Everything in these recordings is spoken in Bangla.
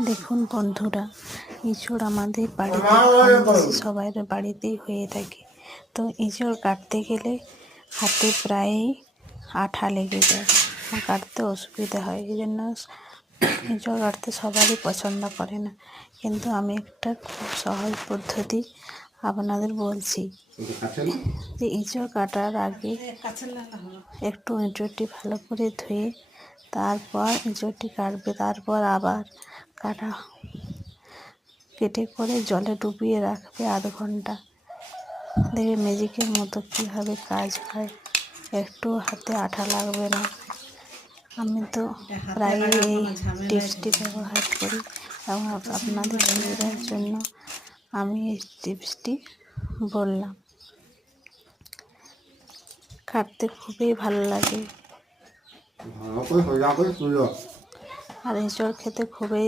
দেখুন বন্ধুরা, এঁচোড় আমাদের বাড়িতে কম বেশি সবাই বাড়িতেই হয়ে থাকে। তো এঁচোড় কাটতে গেলে হাতে প্রায়ই আঠা লেগে যায়, কাটতে অসুবিধা হয়। এই জন্য এঁচোড় কাটতে সবারই পছন্দ করে না, কিন্তু আমি একটা খুব সহজ পদ্ধতি আপনাদের বলছি। যে এঁচোড় কাটার আগে একটু এঁচোড়টি ভালো করে ধুয়ে তারপর এঁচোড়টি কাটবে, তারপর আবার কেটে করে জলে ডুবিয়ে রাখবে আধ ঘন্টা। দেখবে ম্যাজিকের মতো কীভাবে কাজ হয়, একটু হাতে আঠা লাগবে না। আমি তো প্রায়ই এই টিপসটি ব্যবহার করি এবং আপনাদের সুবিধার জন্য আমি এই টিপসটি বললাম। কাটতে খুবই ভালো লাগে আর এঁচোড় খেতে খুবই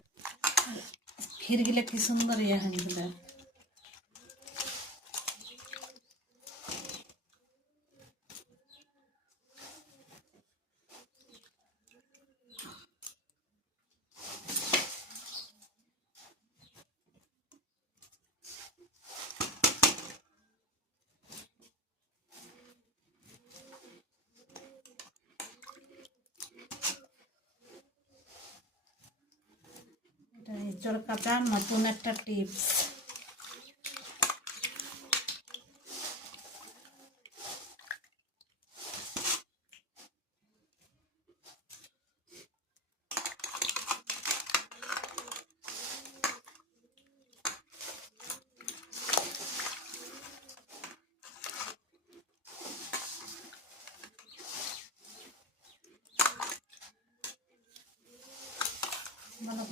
ক্ষীরগুলো কি সুন্দর হয়েছিল। এঁচোড় কাটার নতুন একটা টিপস। ভালো